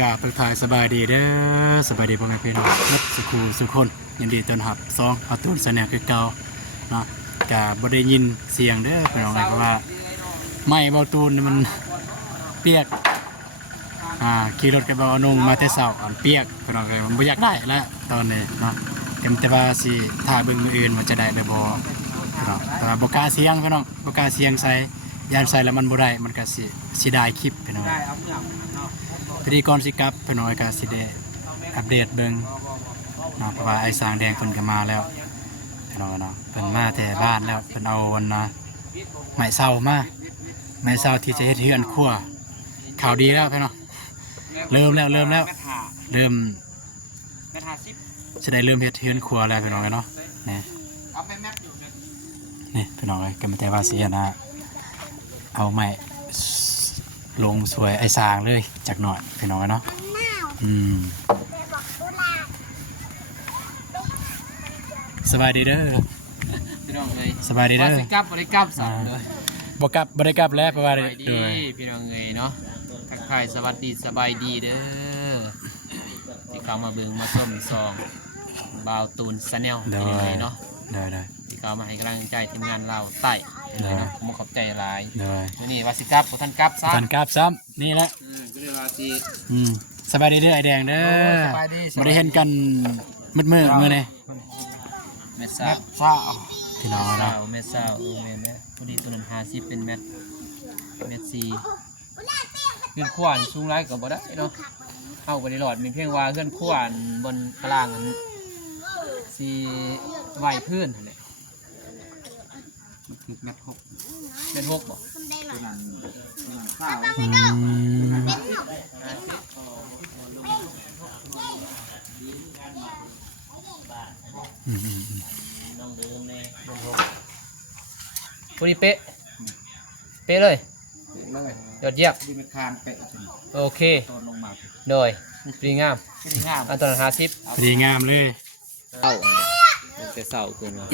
กาทักทายสบายดีเด้อสบายดีพ่อแม่พี่น้องนัดสุคนยินดีต้อนรับซองเอาตูนแสดงคือเก่าเนาะกาบ่ได้ยินเสียงเด้อพี่น้องเพราะว่าไม้เบาตูนมันเปียกขี่รถกับเบาอนงมาแต่เช้าอันเปียกพี่น้องเลยมันบ่อยากได้แล้วตอนนี้เนาะแต่ว่าสิถ้าเบิ่งมื้ออื่นมันจะได้หรือบ่พี่น้องแต่ว่าบ่กล้าเสียงพี่น้องบ่กล้าเสียงใส่ยานใส่แล้วมันบ่ได้มันก็สิได้คลิปพี่น้องพิธีกรสิกลับพี่น้องก็สิได้อัปเดตเบิ่งเนาะเพราะว่าไอ้สางแดงเพิ่นก็มาแล้วพี่น้องเนาะเพิ่นมาแต่บ้านแล้วเพิ่นเอาวันนะไม้เสามาไม้เสาที่จะเฮ็ดเฮือนครัวข่าวดีแล้วพี่น้องเริ่มจะได้เริ่มเฮ็ดเฮือนครัวแล้วพี่น้องเนาะนี่พี่น้องก็มาแต่ว่าสินะเอาไม้ลงสวยไอ้สางเลยจากหน่อยพี่น้องเนาะสบายดีเด้อพี่น้องเลยสบายดีเด้อบ่ได้กลับสาวเลยบ่ได้กลับแล้วเพราะว่าดีพี่น้องเลยเนาะทักทายสวัสดีสบายดีเด้อที่เข้ามาเบิ่งมาชมซองบาวตูนชาแนลพี่น้องเลยเนาะได้ที่เข้ามาให้กำลังใจทีมงานเราใต้เนาะผมขอบใจหลายมื้อนี้ว่าสิกลับบ่ทันกลับซะทันกลับซ้ำนี่แหละก็เลยว่าสิสบายดีเด้อไอแดงเด้อสบายดีบ่ได้เห็นกันมืดมื้อนี่เม็ดซาพี่น้องเนาะเม็ดซาแม่พอดีตัวนึง50เป็นเม็ด4เฮือนขวานสูงหลายก็บ่ได้เนาะเอาบ่ได้รอดมีเพียงว่าเฮือนขวานบนกลางสิไหวพื้นนั่นแหละเม็ด6บ่พอดีเป๊ะเลยยอดเยี่ยมโอเคโดยดีงามอันตรายดีงามเลยเศร้าแต่เศร้าเกินว่า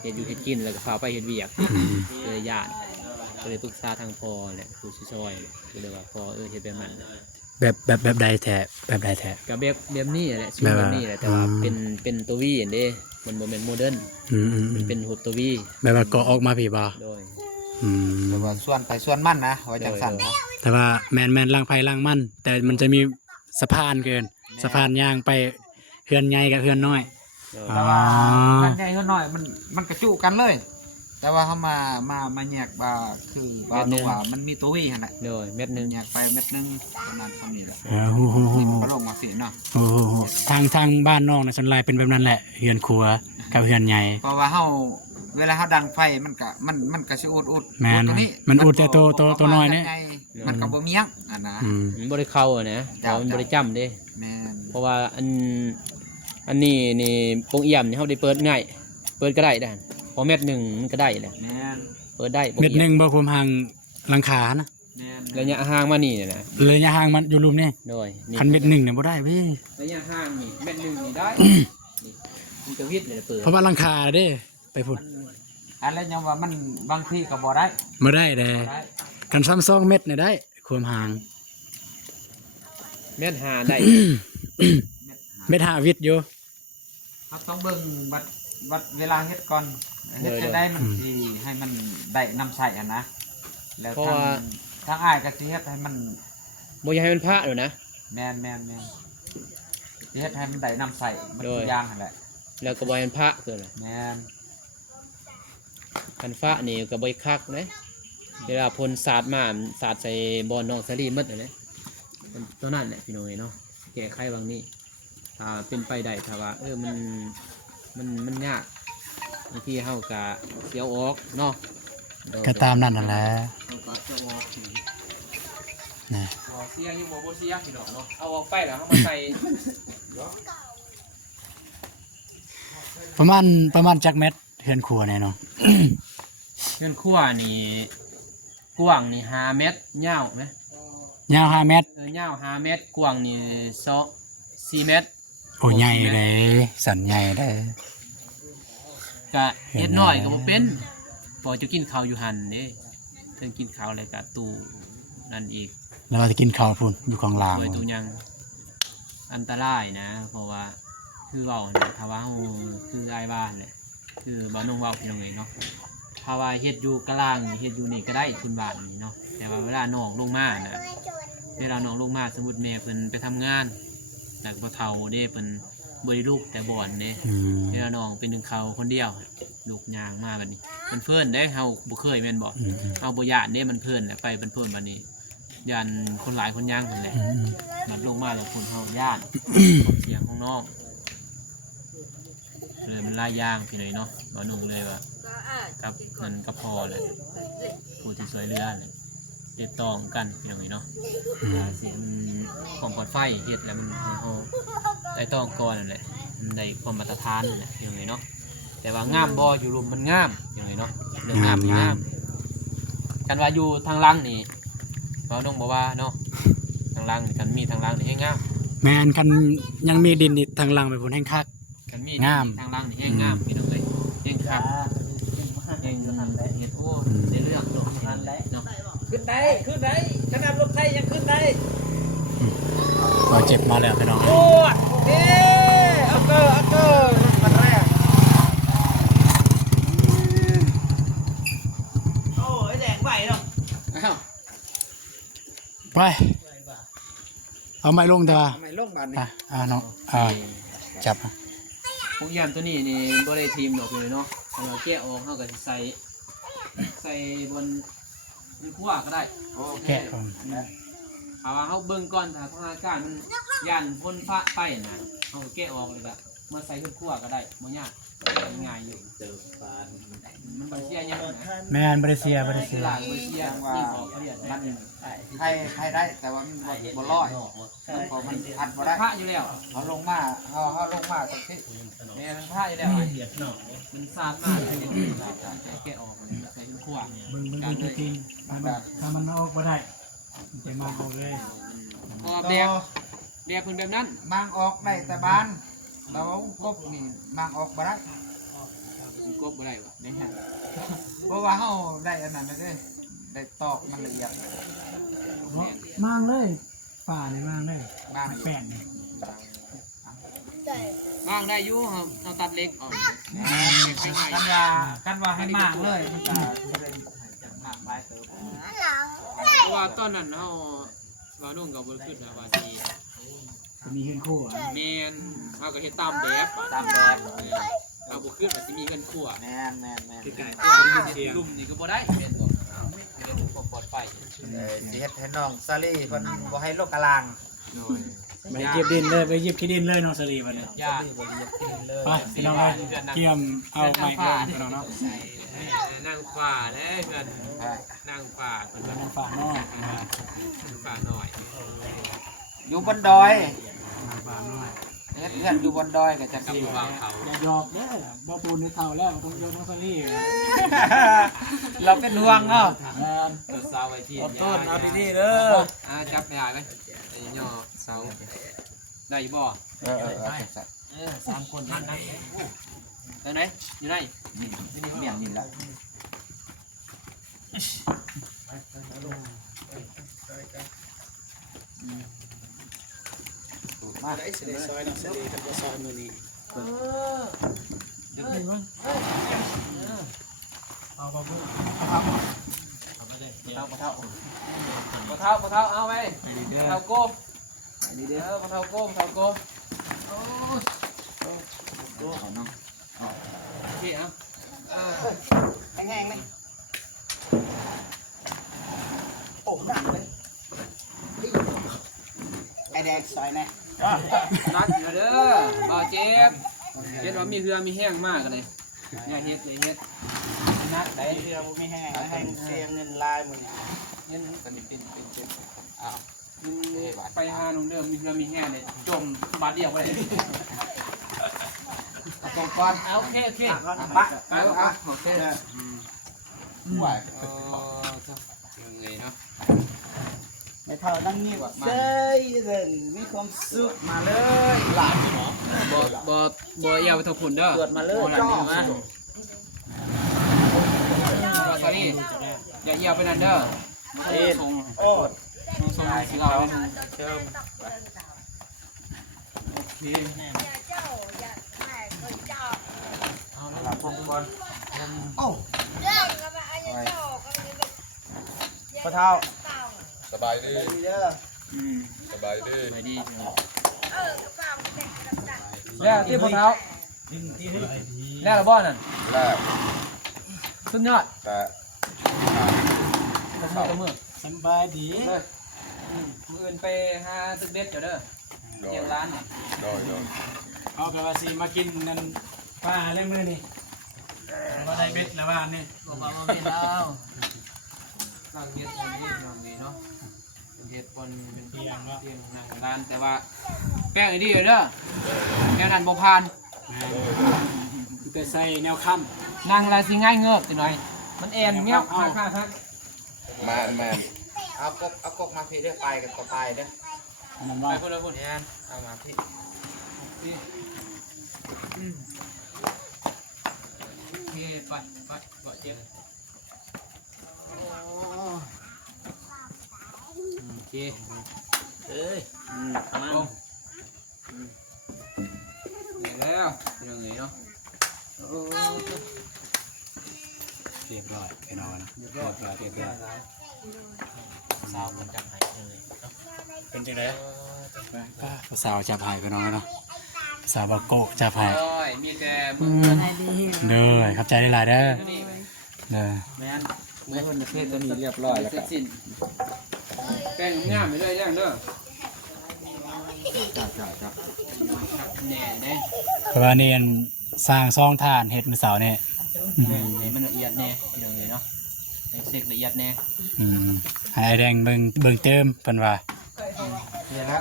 เห็ดอยู่เห็ดกินแล้วก็พาไปเห็ดเวียกเลยญาติก็เลยปรึกษาทางพ่อแหละผู้ช่วยก็เลยว่าพ่อเห็ดแบบนั้นแบบใดแท้กับแบบนี้แหละชื่อแบบนี้แหละแต่ว่าเป็นตัววีอย่างเด้มันโมเมนต์โมเดิร์นมันเป็นหุบตัววีแบบว่าก็ออกมาผีบ่โดยแต่ว่าส่วนไปส่วนมันนะว่าจังสั่นนะแต่ว่าแมนล่างไฟล่างมันแต่มันจะมีสะพานเกินสะพานย่างไปเฮือนใหญ่กับเฮือนน้อยแต่ว่าเฮือนใหญ่เฮือนน้อยมันกระจุกันเลยแต่ว่าเขามาแยกว่าคือว่าตัวมันมีตัววีหั่นแหละโดยเม็ดนึงแยกไปเม็ดนึงประมาณเท่านี้แหละก็ลงมาสิเนาะทางบ้านน้องนะสันลายเป็นแบบนั้นแหละเฮือนครัวกับเฮือนใหญ่เพราะว่าเฮาเวลาเขาดังไฟมันก็สิอุดตัวนี้มันอุดแต่ตัวน้อยนี่มันก็บ่เมียงนะมันบ่ได้เข้านะมันบ่ได้จ้ำเด้เพราะว่าอันนี้นี่ปงเอี่ยมนี่เฮาได้เปิดง่ายเปิดก็ได้พอเม็ดนึงมันก็ได้แหละเปิดได้เม็ดนึงบ่ความห่างหลังคานะระยะห่างมานี่นะระยะห่างมันอยู่รุมนี่โดยคันเม็ดนึงเนี่ยบ่ได้เว้ยระยะห่างนี่เม็ดนึงนี่ได้มันจะวิดเลยเปิดเพราะว่าหลังคาเด้ไปพุ่นอะไรยังว่ามันบางทีก็บ่ได้เด้กัน2เม็ดเนี่ยได้ความห่างเม็ดห่างได้เม็ดห่างวิดอยู่เขาต้องเบิ่งวัดเวลาเฮ็ดก่อนเฮ็ดจะได้มันสิให้มันได้น้ำใสนะแล้วทางอ้ายก็สิเฮ็ดให้มันบ่อยากให้มันพระเลยนะแม่นสิเฮ็ดให้มันได้น้ำใสมันทุกอย่างนั่นแหละแล้วก็บ่ให้มันพระเกินเลยแม่นคันฟ้านี่ก็บ่คักนะเวลาพ่นสาดมาสาดใส่บ่อนน้องสลีหมดเลยตัวนั้นแหละพี่น้อยเนาะแก้ไขบางนี้ถ้าเป็นไปได้ถ้าว่ามันยากบางทีเฮาก็เสียวออกเนาะก็ตามนั่นนั่นแหละนี่เสียอยู่บ่เสียพี่น้องเนาะเอาออกไปแล้วเฮามาใส่ประมาณจักเม็ดเฮือนครัวเนี่ยเนาะเฮือนครัวนี่กว้างนี่5เมตรยาวมั้ยยาว5เมตรยาว5เมตรกว้างนี่4เมตรโอ้ใหญ่เลยสันใหญ่ได้ก็เฮ็ดน้อยก็บ่เป็นพอจะกินข้าวอยู่หั่นเด้เพิ่นกินข้าวแล้วก็ตู้ นั่นอีก แล้วเราจะกินข้าวพุ่นอยู่กองลาง โดยตัวยังอันตรายนะ เพราะว่าคือเว้าเนี่ยถ้าว่าเฮาคืออ้ายบ้านเนี่ยคือบ่น้องเว้าพี่น้องเอ้ยเนาะถ้าว่าเฮ็ดอยู่กลางเฮ็ดอยู่นี่ก็ได้ทุนบ้านนี่เนาะแต่ว่าเวลาน้องลงมาน่ะเวลาน้องลงมาสมมุติแม่เพิ่นไปทำงานแล้วบ่เฒ่าเด้เพิ่นบ่ได้ลูกแต่บ่อนเด้ เวลาน้องเป็นหนึ่งเขาคนเดียวลูกยางมาแบบนี้มันเพื่อนได้เฮาบ่เคยแม่นบ่เฮาบ่ย่านเด้มันเพื่อนแหละไปมันเพื่อนบัดนี้ย่านคนหลายคนย่างนั่นแหละมันลงมาแล้วคนเฮาย่านเสียงของน้องเลยมันลายย่างพี่เลยเนาะบ่นุ่งเลยว่ากับมันก็พอเลยผู้ที่ช่วยเหลือเลยติดต่อกันพี่น้องเนาะเสียงของปลอดไฟเฮ็ดแล้วมันเฮาได้ต้องก่อนนั่นแหละมันได้ความมาตรฐานนั่นแหละพี่น้องเนาะแต่ว่างามบ่อยู่รุมมันงามอย่างไรเนาะเรื่องงามงามกันว่าอยู่ทางล่างนี่เราต้องบอกว่าเนาะทางล่างนี่กันมีทางล่างนี่ให้งาม แม่นคันยังมีดินนี่ทางหลังไปพุ่นแห่งคัก กันมี งาม ทางล่างนี่ให้งามพี่น้องเลยแห้งคักแห้งเฮ็ดโอ้ในเรื่องโลกนั้นแหละเนาะ ขึ้นได้ขนาดรถไทยยังขึ้นได้ ก็เจ็บมาแล้วพี่น้อง โอ้ยเอาเกอร์มันแรกโอ้ยแดงไหวเนาะ อ้าว ไปเอาไม้ลงแต่ว่า ทำไมลงมานี่ น้องจับ พวกยามตัวนี้นี่บ่ได้ทีมดอกเลยเนาะเราแกะออกเฮาก็สิใส่บนขั้วก็ได้ แกะก่อน ถ้าว่าเขาเบิ่งก่อนถ้าสถานการณ์มันยันพ้นฟ้าไปนะเขาก็แกะออกเลยละมาใส่ขึ้นขั้วก็ได้บ่ยากง่ายอยู่มันบ่เสียหยังนะ แม่นบริเซีย หลายบ่เสียยิ่งออกเขาเรียก มันใครได้แต่ว่ามันบ่รอดเพราะมันอัดบ่ได้ พระอยู่แล้ว เขาลงมาสักที แม่มันพระอยู่แล้วมันสาดมากแกะออกใส่ขึ้นขั้ว มึงจริงถ้ามันออกบ่ได้จะมาออกเลย พอแดกเพิ่นแบบนั้น มางออกได้แต่บ้านเรากบนี่มางออกบ่ได้ กบบ่ได้วะ นี่ฮะเพราะว่าเฮาได้อันนั้นเลยได้ตอกมันละเอียด มางเลยป่านี่มางเลย มาง แป้งนี่ ว่างได้อยู่เราตัดเล็กออก กันว่าให้มางเลยมันจะมางไปเติบ เพราะว่าตอนนั้นเฮาว่านุ่งกับบนขึ้นนะว่าสิ มีเฮือนคู่ แม่นเฮาก็เฮ็ดตามแบบ ตามแบบ เอาบ่ขึ้นว่าสิมีเงินคั่ว แม่น ไก่ลุ่มนี่ก็บ่ได้แม่นบ่เป็นความปลอดภัย สิเฮ็ดให้น้องซาลี่เพิ่นบ่ให้โลกกลาง โดย ไปเก็บดินเลยไปเก็บขี้ดินเลยน้องสลีวันนี้ ญาติ บ่เรียกกินเลย ไปพี่น้องเลยเกี่ยมเอาไม้ลงพี่น้องเนาะ นั่งฝ่าเด้เพิ่นนั่งฝ่าเพิ่น แล้วน้องฝากน้อง ฝ่าหน่อย อยู่บนดอย น้องฝากน้อง เฮ็ดเพื่อนอยู่บนดอยก็จะ กับ สิ ผู้บ่าวเขา อย่าหยอกเด้อบ่ปูนในเท่าแล้วต้องโยนน้องสลี เราเป็นห่วงเนาะ ตัวเสาไว้ที่ ต้นเอาดีๆเด้อ จับไปได้ไหมไอ้ย่อเสาได้บ่ 3คนนั่นนะ ได้ไหนอยู่ไหน เมียนนี่ละมาได้สิได้ซอยน้องสลีกับซอยมื้อนี้เดี๋ยวนี่มั้ง เอาบ่ปู เอาไปเลยปะเท่าเอาไปปะเท่าโก้ปะเท่าโก้ขอน้อง โอเคเอา แห้งๆเลยโอ้ดังเลยไอแดงซอยแน่ นัดเด้อบ่เจ็บเฮ็ดว่ามีเรือมีแห้งมากเลยเนี่ยเฮ็ดเลยเฮ็ด นัดได้เรือบ่มีแห้งแห้งเสียเงินลายมื้อนี้ เฮ็ด เป็นอ้าว ไปหาหนุ่มเดิมมีเรือมีแห้งเลยจมบาดเดียวไปเลย ตกก่อน โอเคโอเค ปะ ไป ไป อ่ะ อ่ะ โอเค ไหว ยังไงเนาะ ในเท่านั่งนี่ว่าเซ้ยเรื่องมีความสุขมาเลยหลานหมอ บ่เอี่ยวไปทบผุนเด้อ ตรวจมาเลยจ้อมา สอรี่อย่าเอี่ยวไปนั่นเด้อ โอ้ ส่งสิเอาเชิมโอเคเอาละพงก่อนโอ้ปะเท้า สบายดี อืม สบายดี ไปดี แล้วที่ปะเท้าแล้วละบ่อนั่น แรก สุดยอด แต่ กระมือ สบายดี เลยมืออื่นไปหาตึกเด็ดเดี๋ยวเด้อ โด เกี่ ย ยวร้านเนี่ย โดย เอาไปว่าสิมากินนั่นปลาได้มื้อนี่บ่ได้เบ็ดแล้วว่านี่ บอกว่าไม่แล้วตั้งเฮ็ดตรงนี้ตรงนี้เนาะเฮ็ดบนเป็น เที่ยงเนาะ เตียงนั่งร้านแต่ว่าแป้งไอ้ดีเด้อแนวนั้นบ่ผ่าน ไปใส่แนวค่ำ นั่งแล้วสิง่ายเงือบจังหน่อยมันแอนเงี้ยครับ แมน เอากบมาพี่เด้อไปกันต่อไปเด้อ อันนั้น ไป ว่า พุ่นเลยพุ่นแอนเอามาพี่โอเคไปบ่เจ็บโอเคเอ้ยเอามาเดี๋ยวแล้วเรื่องนี้เนาะ เรียบร้อยไปนอนเรียบร้อย สาวมันจังไหนเลยเนาะ เป็นจังได๋ภาษาวจับหายไปนอนเนาะภาษาวบักโกะจับหาย โอ้ยมีแต่มื เด้อครับใจได้หลายเด้อ นี่ เด้อ แม่นมือคนประเภทตัวนี้เรียบร้อยแล้วครับแป้งงามไปเลยย่างเด้อจ้าแน่เด้ เพราะว่านี่อันสร้างซองทานเฮ็ดมื้อเสาร์นี่ ให้มันละเอียดแน่พี่น้องเลยเนาะให้เสกละเอียดแน่ ให้ไอ้แดงเบิ่งเติมเพิ่นว่า เดี๋ยวละ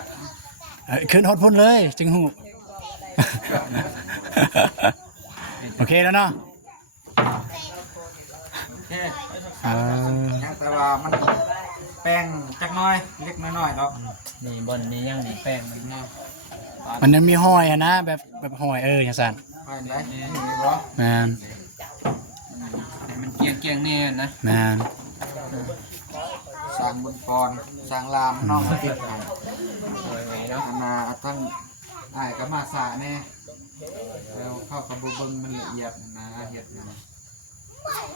ขึ้นฮอดพุ่นเลยจึงฮู้ โอเคแล้วเนาะ โอเค À. แต่ว่ามันแป้งจักน้อยเล็กน้อยๆเนาะนี่บนนี้ยังนี่แป้งมันเนาะ มันยังมีหอยอะนะแบบหอยจังซั่น ไปได้นี่บ่ แม่น ให้มันเกียงๆนี่นะ แม่น สร้างบนปอนสร้างลามน้องมาติดกันเนาะมาทั้งอ้ายก็มาสาแน่แล้วเข้ากับบ่เบิ่งมันละเอียดนะเฮ็ดนะ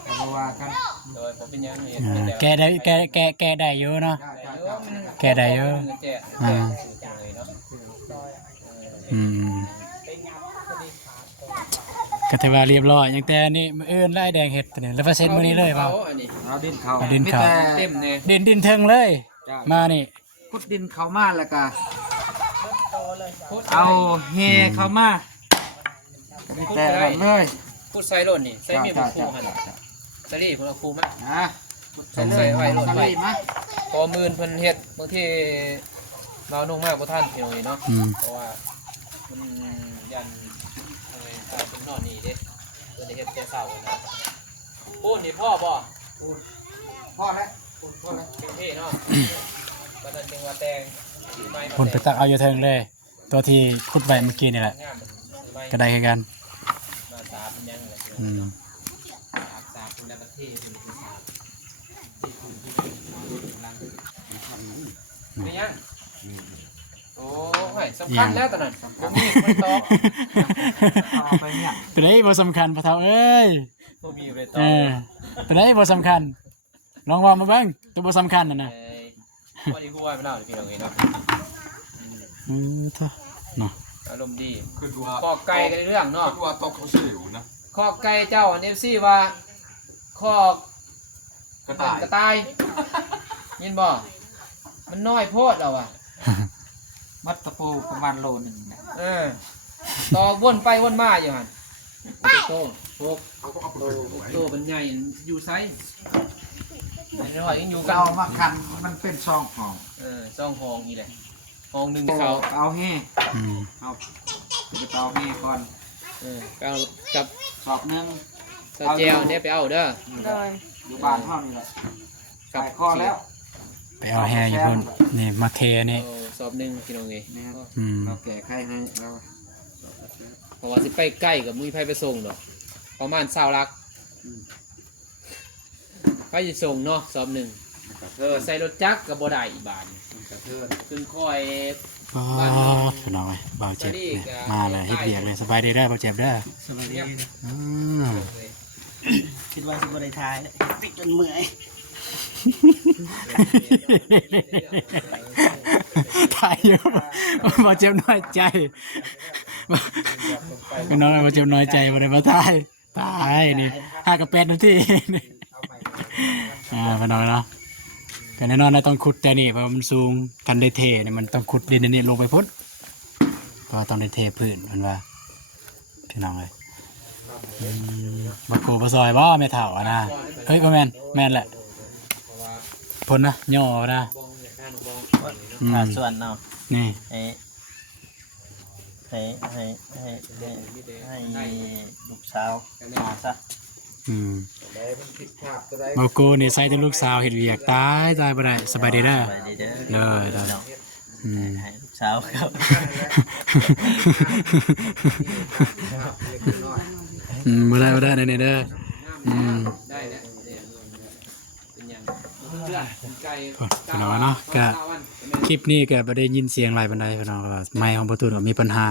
ก็บ่ว่ากันโดยบ่เป็นหยังเฮ็ด แกได้อยู่เนาะ แกได้เยอะ อืมก็ถือว่าเรียบร้อยอย่างแต่นี่มื้ออื่นไล่แดงเฮ็ดตัวนี้แล้วเซ็นมื้อนี้เลยเปล่า เอาดินเขา เอาดินเขา เต็มแน่ ดินเทิงเลย มานี่ ขุดดินเข้ามาแล้วก็เอาเฮเข้ามาแต่ละเลย พูดใส่หล่นนี่ใส่มีบุกคูหันสลีพวกเราคูมั้ย นะใส่ไว้ลงไว้มา พอมื่นเพิ่นเฮ็ดบางทีเบานุ่งมากบ่ทันพี่น้องนี่เนาะ อืม เพราะว่ามันยันทำไมตาเป็นนอนนี่เด้เพิ่นได้เฮ็ดแต่เช้าเลยนะปูนนี่พ่อบ่ พอแล้วพอแล้ว เท่งเท่เนาะก็นั่นจึงว่าแตงซื้อไม้มา พุ่นไปตักเอาอยู่เทิงเลย ตัวที่ขุดไว้เมื่อกี้นี่แหละ งามมันซื้อไม้ ก็ได้คือกัน มาสาเป็นยังแหละ อืม สาคุณและประเทศเป็นสา เป็นยังโอ้ยสำคัญแล้วตอนนั้นบ่มีคนตอบ เอาไปเนี่ย ตัวนี้บ่สำคัญพ่อเฒ่าเอ้ย บ่มีเลยต เอ อบ ตัวนี้บ่สำคัญ ลองว่ามาเบิ่งตัวบ่สำคัญน่ะนะ วันนี้ผู้ว่าไม่เล่าเลยพี่น้องเองเนาะ เถอะเนาะ อารมณ์ดี คือว่า ข้อไก่กันเรื่องเนาะ คือว่าตกเขาสิวนะ ข้อไก่เจ้าอันนี้ซี่ว่าข้อก ระต่าย กระต่ายยินบ่มันน้อยโพดแล้วอ่ะ มัดตะปูประมาณโลนึงนะ ต่อวนไปวนมาอยู่หั่นโตโต เขาก็เอาไปไว้ โตมันใหญ่อยู่ไซส์อันนี้ว่ายังอยู่กัน เอามาคันมันเป็นซองของ ซ่องห้องนี่แหละห้องหนึง เขา เขา เอาเฮ อืม เอาไปเอาเฮก่อน ไปเอากับ สอบนึง เสาแจวเนี่ยไปเอาเด้อ อยู่บ้านเท่านี้แหละใส่ข้อแล้ว ไปเอาแฮอยู่พุ่นนี่มาเคนี่ เอาสอบหนึ่งพี่น้องเอง นี่ครับ อืม เราแก้ไขให้เรา เพราะว่าสิไปใกล้กับมุ้ยไผไปส่งดอกประมาณ20ลักไปสิส่งเนาะสอบหนึ่ง ใส่รถจักรก็บ่ได้อีบาน กระเทิน จึงค่อย ก็พี่น้องเอ้ยเบาเจ็บเนี่ยมาเลยเฮ็ดเวียกเลยสบายดีเด้อเบาเจ็บเด้อ สวัสดี อืม คิดว่าสิบ่ได้ทายแล้วติดจนเมื่อย ตายอยู่บ่เจ็บน้อยใจพี่น้องบ่เจ็บน้อยใจบ่ได้มาตายตายนี่5 กับ 8 นาทีนี่พี่น้องเนาะแต่แน่นอนนะต้องขุดแต่นี่เพราะมันสูงกันได้เทเนี่ยมันต้องขุดดินนี่ลงไปพุ่นเพราะว่าต้องได้เทพื้นมันว่าพี่น้องเลยมาโกมาซอยบ่แม่เฒ่าอะนะเฮ้ยบ่แม่นแหละพ่นนะย่อนะอืม ส่วนเนาะ นี่ ให้ลูกสาวมาซะ ได้มันผิดพลาดตัวใด มาโกนี่ใส่แต่ลูกสาวเฮ็ดเวียกตายบ่ได้สบายดีเด้อ ไปดีเด้อ เลยเลย อืม ให้ลูกสาวครับ บ่ได้นี่เด้อได้แล้วเนี่ยเป็นหยังเพื่อนไก่ พี่น้องเนาะก็คลิปนี้ก็บ่ได้ยินเสียงหลายปานใดพี่น้องว่าไมค์ของประตูก็มีปัญหา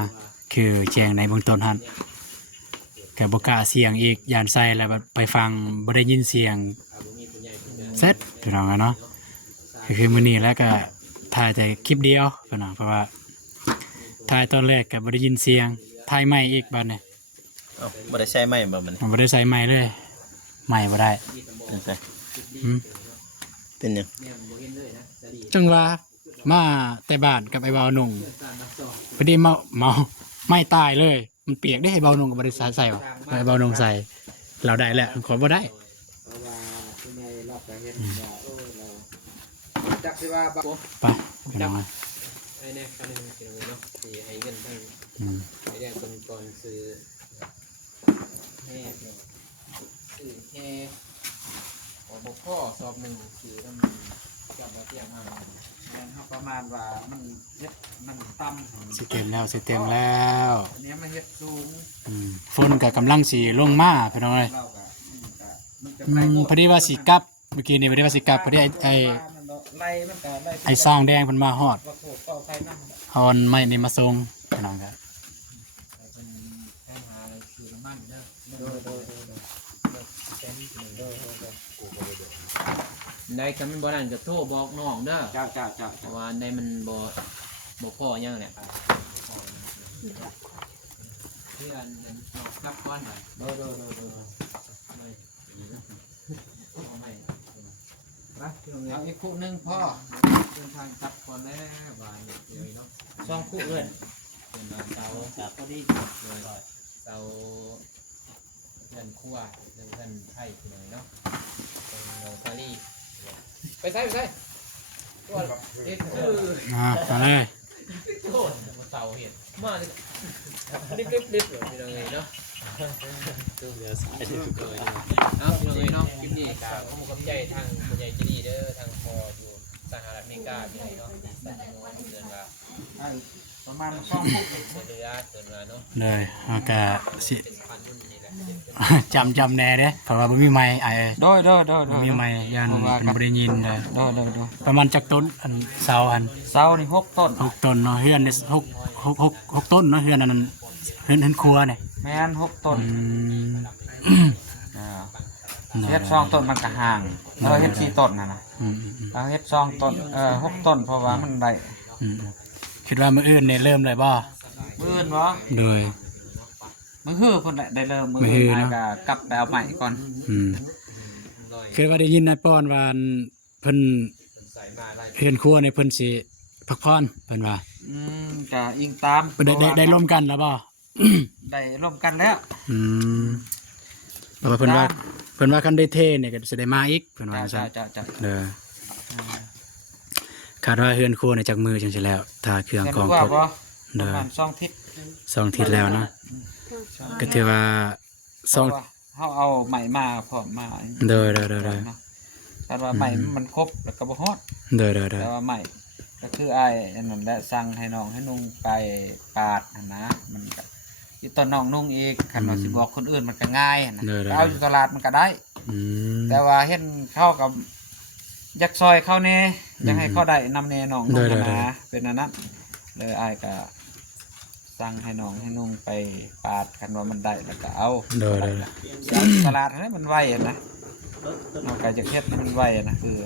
คือแจ้งในเบื้องต้นหั่นก็บ่กล้าเสียงอีกย่านใส่แล้วบัดไปฟังบ่ได้ยินเสียงเสร็จพี่น้องเนาะก็คือมื้อนี้แล้วก็ถ่ายแต่คลิปเดียวพี่น้องเพราะว่าถ่ายตอนแรกก็บ่ได้ยินเสียงถ่ายใหม่อีกบัดนี้ เอ้าบ่ได้ใช้ไม้บ่มัน มันบ่ได้ใส่ไมค์เลยไมค์บ่ได้ เป็นไง อืม เป็นหยัง จังว่ามาแต่บ้านกับไอ้เบาหนุ่งพอดีเมาไม่ตายเลย มันเปียกได้ให้เบาหนุ่งกับบริษัทใส่วะไอ้เบาหนุ่งใส่เราได้แหละขอบ่ได้ เพราะว่าผู้ใหญ่รับก็เห็นว่าเราจักสิว่าบ่ ไปพี่น้อง ไอ้เนี่ยคันนึงเกี่ยวเนาะที่ให้เงินทั้ง อืม ไอ้เรื่องคนก่อนซื้อแห่ซื้อแห่บ่พ่อสอบหนึ่งซื้อน้ำจับมาเตรียมให้ แม่นเฮาประมาณว่ามันเฮ็ดมันต่ำ สิเต็มแล้ว อันนี้มันเฮ็ดสูง อืมฝนกับกำลังสีลงมาพี่น้องเลย เราก็มันจะ อื ไป มพอดีว่าสิกลับเมื่อกี้นี่พอดีว่าสิกลับพอดีไล่มันก็ไล่ ไอ้สร้างแดงเพิ่นมาฮอด ว่าโคเป่าไฟนำ ฮอนไม่นี่มาส่งพี่น้องครับ เป็นแค่หาคือน้ำมันเด้อ ได้ก็มันบ่นั่นก็โทรบอกน้องเด้อ จ้า เพราะว่าได้มันบ่พอยังเนี่ยเพื่อนน้องกลับก่อนหน่อยไม่ นะเอาอีกคู่หนึงพ่อ เดินทางกลับก่อนแล้วบ้านเดี๋ยวเนาะ สองคู่เอิ้น เป็นวันเสาร์กับพอดีเสาร์เพื่อนครัวเพื่อนไทยที่ไหนเนาะเป็นน้องซาลี่ไปใส่ตัวเด็ดคือ มาเลย โทษมาเต่าเห็ดมาเลยรีบเลยพี่น้องเลยเนาะตัวเหลือสายเลยเอาพี่น้องเลยเนาะคลิปนี้กับข้อมูลกำใจทางคนใหญ่จะดีเด้อทางพออยู่สหรัฐอเมริกาที่ไหนเนาะที่สันนิษฐานเดินว่า ให้ประมาณสองคู่ เรือเดินมาเนาะ เลยเอาก็สิ เป็นพันรุ่นนี่แหละ จำแน่เด้เพราะว่าบ่มีไมค์ไอ้ โดย บ่มีไมค์ยันเป็นบ่ได้ยินเลย โดย ประมาณจักต้นอันเสาอัน เสานี่6ต้น 6ต้นเนาะเฮือนได้6ต้นเนาะเฮือนอันนั้นเฮือนครัวเนี่ย แม่น6ต้น อืม เฮ็ด2ต้นมันก็ห่างแล้วเฮ็ด4ต้นน่ะนะ อืม เอาเฮ็ด2ต้น6ต้นเพราะว่ามันได้ อืมคิดว่ามื้ออื่นเนี่ยเริ่มเลยบ่ มื้ออื่นบ่ โดย มื้อฮื้อพุ่นแหละได้เริ่มมื้อ มื้อฮื้ อื่ อน เนาะ ก็กลับไปเอาใหม่ก่อน อืมคิดว่าได้ยินนายป้อนว่าอันเพิ่นเฮือนครัวเนี่ยเพิ่นสิพักผ่อนเพิ่นว่า ก็อิงตาม เพิ่นได้ร่วมกันแล้วบ่ ได้ร่วมกันแล้ว อืมเพราะว่าเพิ่นว่าคันได้เทเนี่ยก็สิได้มาอีกเพิ่นว่าซั่น จ้า เด้อคาดว่าเฮือนครัวเนี่ยจากมือจังซี่แล้วถ้าเครื่อง แต่ กอง ว่า ครบ บ่ป เด้ ระ อ มาณ2ทิศ 2ทิศแล้วเนาะก็ถือว่าสอง เฮาเอาใหม่มาพร้อมมา เด้อ คาดว่าใหม่มันครบแล้วก็บ่ฮอด เด้อ แต่ว่าใหม่ก็คืออ้ายอันนั้นแหละสั่งให้น้องให้นุ่งไปปาดหั่นนะมันก็อีตอนน้องนุ่งอีกคันว่าสิบอกคนอื่นมันก็ง่ายหั่นนะเอาอยู่ตลาดมันก็ได้ อืม แต่ว่าเห็นเข้ากับ อยากซอยเข้าแน่อยากให้เขาได้นำแน่น้อง ได้ นะเป็นอันนั้นเลยอ้ายก็สั่งให้น้องให้นุ่งไปปาดกันว่ามันได้แล้วก็เอา โดย ตลาดให้มันไวอะนะเอาไก่จะเฮ็ดให้มันไวอะนะคือ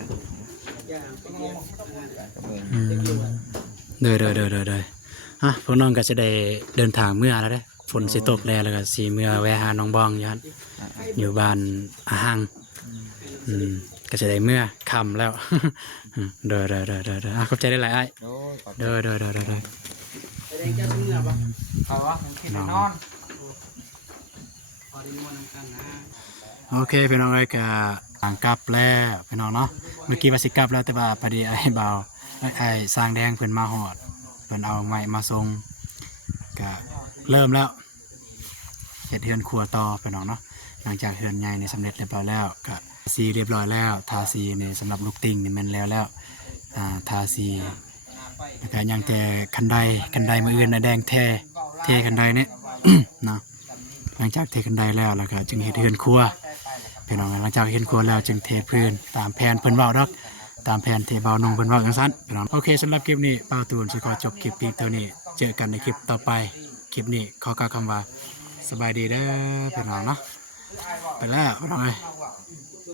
ก็เบิ่ง อืมโดยฮะพวกน้องก็จะได้เดินทางเมื่อแล้วเด้ฝนสิตกแล้วก็สิเมื่อแวะหาน้องบองอยู่หั่นอยู่บ้านอาหังก็จะได้เมื่อค่ำแล้ว โดยขอบใจได้หลายอ้าย โอ้ยขอบ โดย เขาว่าผมคิดให้นอน โอเคพี่น้องเอ้ยก็ต่างกลับแล้วพี่น้องเนาะเมื่อกี้ว่าสิกลับแล้วแต่ว่าพอดีไอ้เบาไอ้สร้างแดงเพิ่นมาฮอดเพิ่นเอาไม้มาส่งก็เริ่มแล้วเฮ็ดเฮือนครัวต่อพี่น้องเนาะหลังจากเฮือนใหญ่นี่สำเร็จเรียบร้อยแล้วก็สีเรียบร้อยแล้วทาสีนี่สำหรับลูกติ่งนี่แม่นแล้วทาสีแล้วก็ยังแต่คันไดมื้ออื่นน่ะแดงเทคันไดนี่ เนาะหลังจากเทคันไดแล้วก็จึงเฮ็ดเฮือนครัวพี่น้องหลังจากเฮ็ดครัวแล้วจึงเทพื้นตามแผนเพิ่นเว้าดอกตามแผนที่เบานงเพิ่นเว้าจังซั่นพี่น้องโอเคสำหรับคลิปนี้ป้าตูนสิขอจบคลิปเพียงเท่านี้เจอกันในคลิปต่อไปคลิปนี้ขอกล่าวคำว่าสบายดีเด้อพี่น้องเนาะไปแล้วพี่น้องเอ้ย